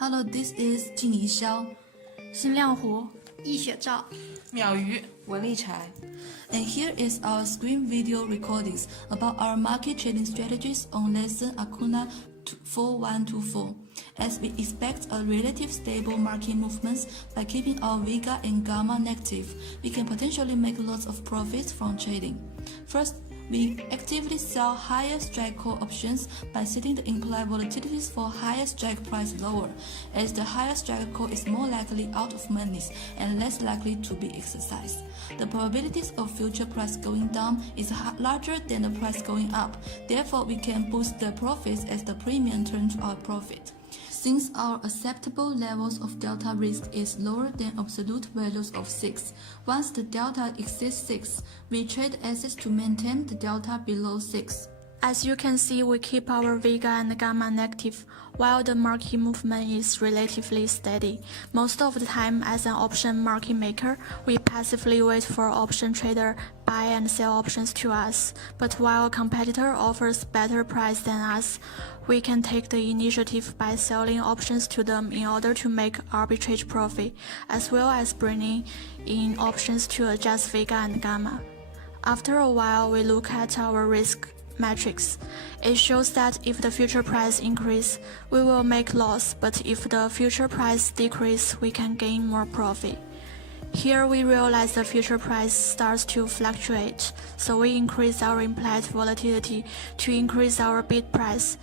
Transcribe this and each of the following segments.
Hello, this is JINGYI XIAO, 新亮湖、YIXUE ZHAO, MIAO YU, WENLI CHAI. and here is our screen video recordings about our market trading strategies on lesson Akuna 4124. As we expect a relative stable market movements by keeping our Vega and Gamma negative, we can potentially make lots of profits from trading. First, we actively sell higher strike call options by setting the implied volatilities for higher strike price lower, as the higher strike call is more likely out of money and less likely to be exercised. The probabilities of future price going down is larger than the price going up, therefore we can boost the profits as the premium turns to our profit. Since our acceptable levels of delta risk is lower than absolute values of 6, once the delta exceeds 6, we trade assets to maintain the delta below 6. As you can see, we keep our Vega and Gamma negative, while the market movement is relatively steady. Most of the time, as an option market maker, we passively wait for option trader buy and sell options to us. But while a competitor offers better price than us, we can take the initiative by selling options to them in order to make arbitrage profit, as well as bringing in options to adjust Vega and Gamma. After a while, we look at our risk metrics. It shows that if the future price increase, we will make loss, but if the future price decrease, we can gain more profit. Here we realize the future price starts to fluctuate, so we increase our implied volatility to increase our bid price.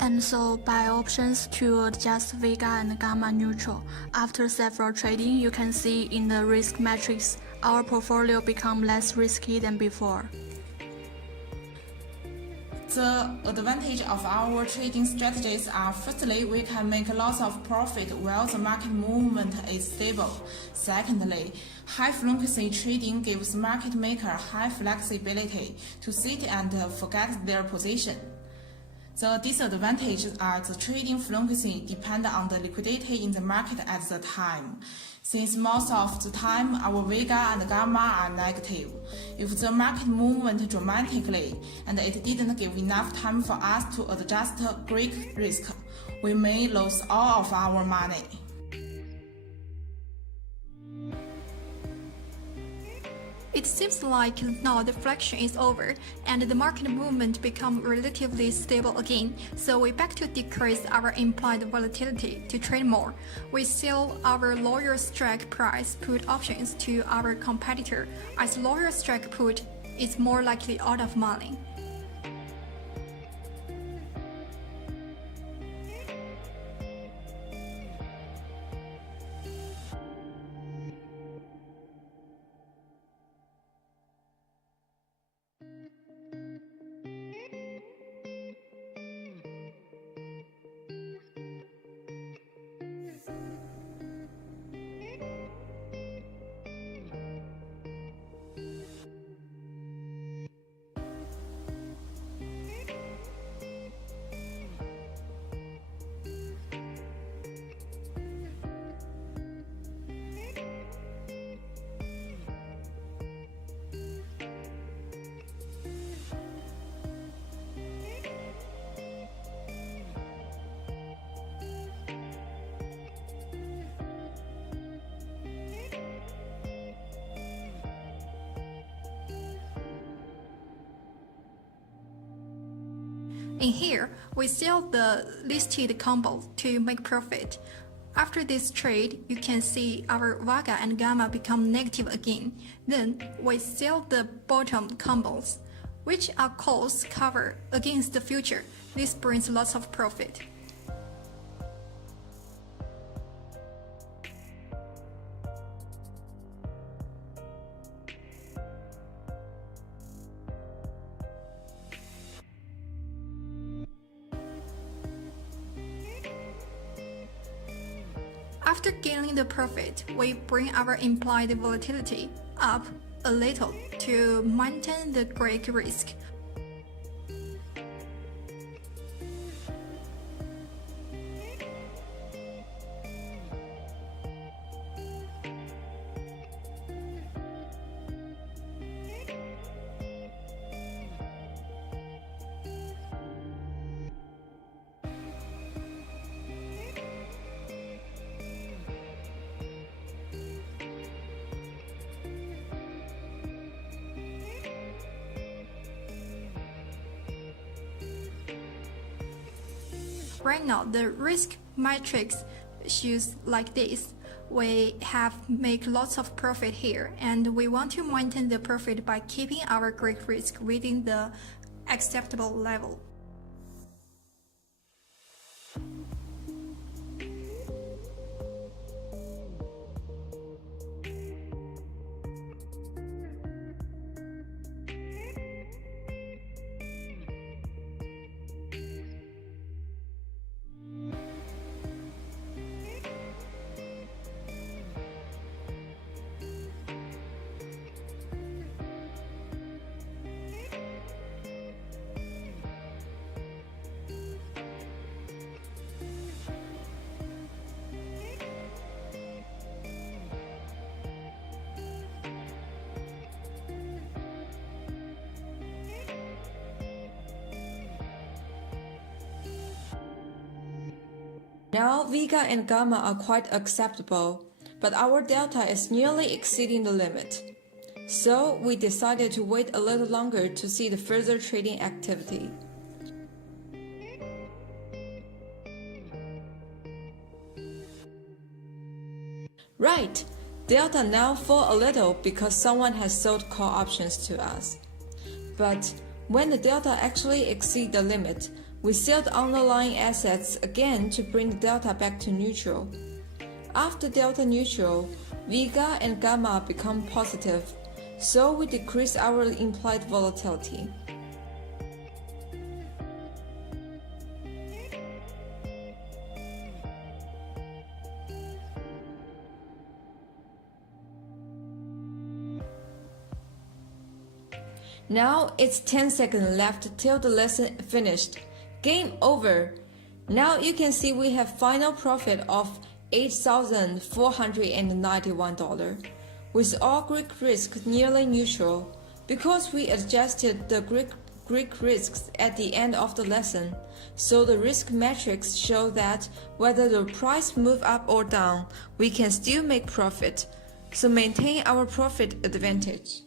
And so buy options to adjust Vega and Gamma neutral. After several trading, you can see in the risk metrics, our portfolio become less risky than before. The advantage of our trading strategies are: firstly, we can make lots of profit while the market movement is stable. Secondly, high frequency trading gives market maker high flexibility to sit and forget their position. The disadvantages are the trading frequency depend on the liquidity in the market at the time. Since most of the time our Vega and Gamma are negative, if the market moved dramatically and it didn't give enough time for us to adjust great risk, we may lose all of our money. It seems like now the fluctuation is over and the market movement become relatively stable again, so we back to decrease our implied volatility to trade more. We sell our lower strike price put options to our competitor, as lower strike put is more likely out of money. In here, we sell the listed combo to make profit. After this trade, you can see our Vega and Gamma become negative again. Then we sell the bottom combos, which are calls cover against the future. This brings lots of profit. After gaining the profit, we bring our implied volatility up a little to maintain the great risk. right now the risk matrix shows like this. We have make lots of profit here, and we want to maintain the profit by keeping our Greek risk within the acceptable level. Now Vega and Gamma are quite acceptable, but our delta is nearly exceeding the limit. So we decided to wait a little longer to see the further trading activity. Right, delta now fall a little because someone has sold call options to us. But when the delta actually exceeds the limit, we sell the underlying assets again to bring the delta back to neutral. After delta neutral, Vega and Gamma become positive, so we decrease our implied volatility. Now it's 10 seconds left till the lesson finished. Game over! Now you can see we have final profit of $8,491, with all Greek risks nearly neutral, because we adjusted the Greek risks at the end of the lesson, so the risk metrics show that whether the price move up or down, we can still make profit, so maintain our profit advantage.